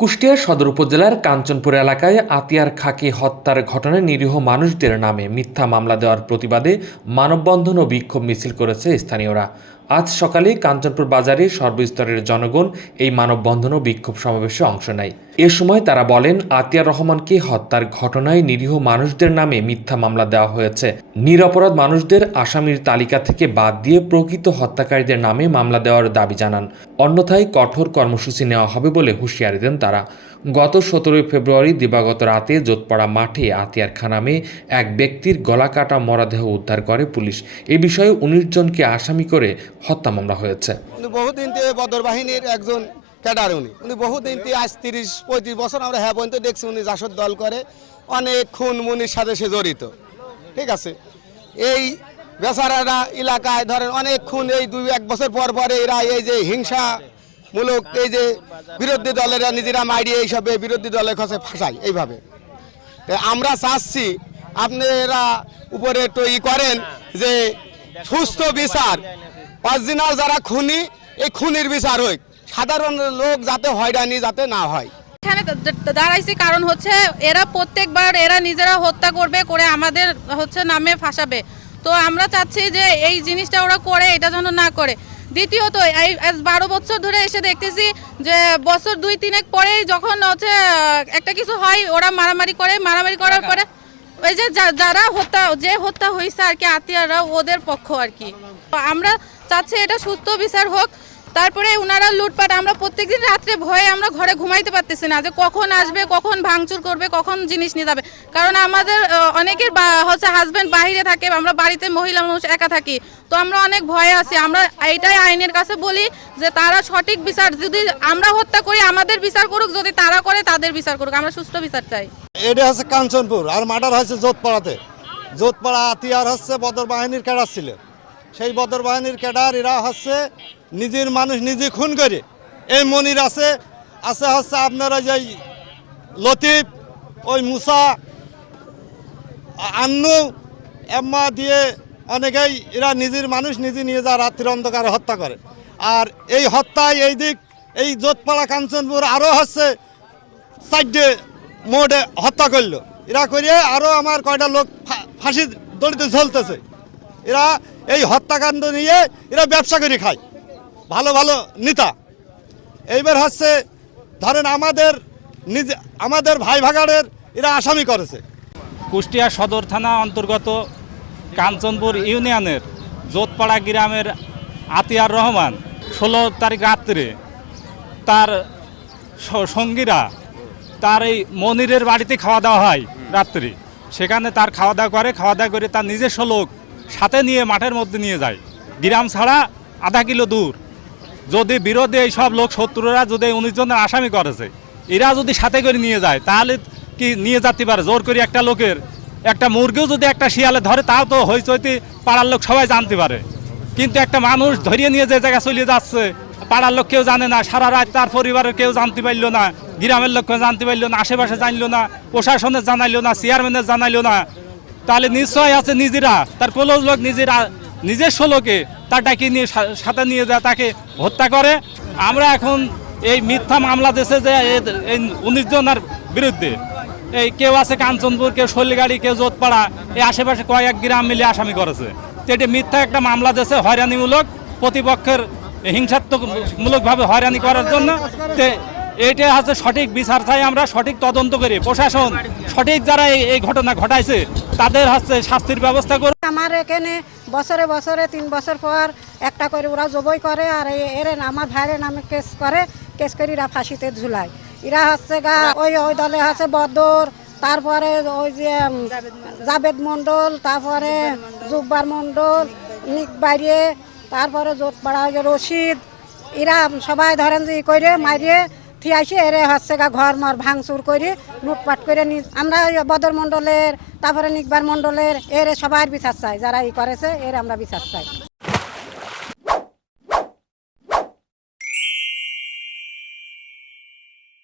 কুষ্টিয়া সদর উপজেলার কাঞ্চনপুর এলাকায় আতিয়ার খাকি হত্যার ঘটনায় নিরীহ মানুষদের নামে মিথ্যা মামলা দেওয়ার প্রতিবাদে মানববন্ধন ও বিক্ষোভ মিছিল করেছে স্থানীয়রা। আজ সকালে কাঞ্চনপুর বাজারে সর্বস্তরের জনগণ এই মানববন্ধন ও বিক্ষোভ সমাবেশে অংশ নেয়। এ সময় তারা বলেন, আতিয়ার রহমানকে হত্যার ঘটনায় নিরীহ মানুষদের নামে মিথ্যা মামলা দেওয়া হয়েছে। নিরপরাধ মানুষদের আসামির তালিকা থেকে বাদ দিয়ে প্রকৃত হত্যাকারীদের নামে মামলা দেওয়ার দাবি জানান। অন্যথায় কঠোর কর্মসূচি নেওয়া হবে বলে হুঁশিয়ারি দেন তারা। গত সতেরোই ফেব্রুয়ারি দিবাগত রাতে যোধপাড়া মাঠে আতিয়ার খানামে এক ব্যক্তির গলা কাটা মরাদেহ উদ্ধার করে পুলিশ। এ বিষয়ে উনিশ জনকে আসামি করে হত্যা মামলা হয়েছে। বহুদিন থেকে বদর বাহিনীর একজন ক্যাডার উনি। উনি বহুদিন থেকে আজ তিরিশ, পঁয়ত্রিশ বছর আমরা হ্যাঁ পর্যন্ত দেখছি উনি জাসদ দল করে। অনেক খুন মুনির সাথে সে জড়িত। ঠিক আছে? এই বেচারারা এলাকায় ধরেন অনেক খুন, এই দুই এক বছর পর পরে এরা এই যে হিংসা মূলক এই যে বিরোধী দলেরা নিজেরা মারিয়ে এইসবে বিরোধী দলের কাছে ফাঁসায় এইভাবে। আমরা চাচ্ছি আপনারা উপরে একটু ই করেন যে সুস্থ বিচার অরিজিনাল যারা খুনি এই খুনির বিচার হোক। সাধারণ লোক যাতে হয়রানি যাতে না হয়। এখানে দাঁড়াইছি কারণ হচ্ছে এরা প্রত্যেকবার এরা নিজেরা হত্যা করবে করে আমাদের হচ্ছে নামে ফাঁসাবে। তো আমরা চাচ্ছি যে এই জিনিসটা ওরা করে এটা যেন না করে। দ্বিতীয়ত এই বারো বছর ধরে এসে দেখতেছি যে বছর দুই তিনেক পরেই যখন হচ্ছে একটা কিছু হয় ওরা মারামারি করে মারামারি করার পরে ওই যে যারা হত্যা, যে হত্যা হয়েছে আর কি আত্মীয়রা ওদের পক্ষ আর কি। আমরা চাচ্ছি এটা সুস্থ বিচার হোক। তারপরে ওনারা লুটপাট, আমরা প্রত্যেকদিন রাত্রে ভয়ে আমরা ঘরে ঘুমাইতে পারতেছি না যে কখন আসবে, কখন ভাঙচুর করবে, কখন জিনিস নিয়ে যাবে। কারণ আমাদের অনেকের হচ্ছে হাজবেন্ড বাহিরে থাকে, আমরা বাড়িতে মহিলা মানুষ একা থাকি, তো আমরা অনেক ভয়ে আছি। আমরা এইটাই আইনের কাছে বলি যে তারা সঠিক বিচার, যদি আমরা হত্যা করি, আমাদের বিচার করুক, যদি তারা করে, তাদের বিচার করুক। আমরা সুষ্ঠু বিচার চাই। এটা হচ্ছে কাঞ্চনপুর আর মার্ডার হয়েছে যোধপাড়াতে যোধপাড়া আতিয়ার হচ্ছে বদর বাহিনীর ক্যাডার ছিল। সেই বদর বাহিনীর ক্যাডার এরা হচ্ছে নিজের মানুষ নিজে খুন করে। এই মনির আছে আছে হচ্ছে আপনারা যে লতিফ, ওই মুসা, আন্নু, এম্মা দিয়ে অনেকেই এরা নিজের মানুষ নিজে নিয়ে যা রাত্রির অন্ধকারে হত্যা করে। আর এই হত্যায় এই দিক, এই যোধপাড়া কাঞ্চনপুর আরও হচ্ছে সাইডে মোড়ে হত্যা করল। এরা করিয়ে আরও আমার কয়টা লোক ফাঁসি দড়িতে ঝলতেছে। এরা এই হত্যাকাণ্ড নিয়ে এরা ব্যবসা করে খায়। ভালো ভালো নেতা। এইবার হচ্ছে, ধরেন আমাদের নিজে আমাদের ভাই ভাগাড়ের এরা আসামি করেছে। কুষ্টিয়া সদর থানা অন্তর্গত কাঞ্চনপুর ইউনিয়নের যোধপাড়া গ্রামের আতিয়ার রহমান ষোলো তারিখ রাত্রে তার সঙ্গীরা তার এই মনিরের বাড়িতে খাওয়া দাওয়া হয় রাত্রি। সেখানে তার খাওয়া দাওয়া করে, খাওয়া দাওয়া করে তার নিজস্ব লোক সাথে নিয়ে মাঠের মধ্যে নিয়ে যায়। গ্রাম ছাড়া আধা কিলো দূর। যদি বিরোধী এই সব লোক শত্রুরা যদি উনিশ জনের আসামি করেছে, এরা যদি সাথে করে নিয়ে যায়, তাহলে কি নিয়ে যেতে পারে? জোর করে একটা লোকের, একটা মুরগিও যদি একটা শিয়ালে ধরে, তাও তো হইচইতে পাড়ার লোক সবাই জানতে পারে। কিন্তু একটা মানুষ ধরিয়ে নিয়ে যে জায়গা চলে যাচ্ছে, পাড়ার লোক কেউ জানে না, সারা রাত তার পরিবারের কেউ জানতে পারল না, গ্রামের লোক জানতে পারল না, আশেপাশে জানলো না, প্রশাসনের জানাইলো না, চেয়ারম্যানের জানাইলো না। তাহলে নিশ্চয় আছে নিজেরা, তার কোনো লোক নিজেরা নিজস্ব লোকে তার ডাকি নিয়ে সাথে নিয়ে যায়, তাকে হত্যা করে। আমরা এখন এই মিথ্যা মামলা দেশে যে এই উনিশ জনের বিরুদ্ধে। এই কেউ আছে কাঞ্চনপুর, কেউ শৈলগাড়ি, কেউ যোধপাড়া এই আশেপাশে কয়েক গ্রাম মিলে আসামি করেছে। তো এটা মিথ্যা একটা মামলা দেশে হয়রানিমূলক, প্রতিপক্ষের হিংসাত্মকমূলকভাবে হয়রানি করার জন্য। তে এইটা হচ্ছে সঠিক বিচার চাই আমরা, সঠিক তদন্ত করি। প্রশাসন সঠিক যারা এই ঘটনা ঘটাইছে, তাদের হচ্ছে শাস্তির ব্যবস্থা করে আমার এখানে বছরে বছরে তিন বছর পর একটা করে ওরা জবই করে, আর এর আমার ভাইয়ের নামে কেস করে কেস করে এরা ফাঁসিতে ঝুলায়। এরা হচ্ছে গা, ওই ওই দলে হচ্ছে বদর, তারপরে ওই যে জাবেদ মণ্ডল, তারপরে জুব্বার মণ্ডল, নিক বাইরে, তারপরে ওই যে রশিদ, এরা সবাই ধরেন যে ই করে মারিয়ে থিয়াইছে এরে হচ্ছে গা ঘর মর ভাঙচুর করে লুটপাট করে নি আমরা বদর মণ্ডলের, তারপরে নিকবার মণ্ডলের, এর সবার বিচার চাই, যারা ই করেছে, এর আমরা বিচার চাই।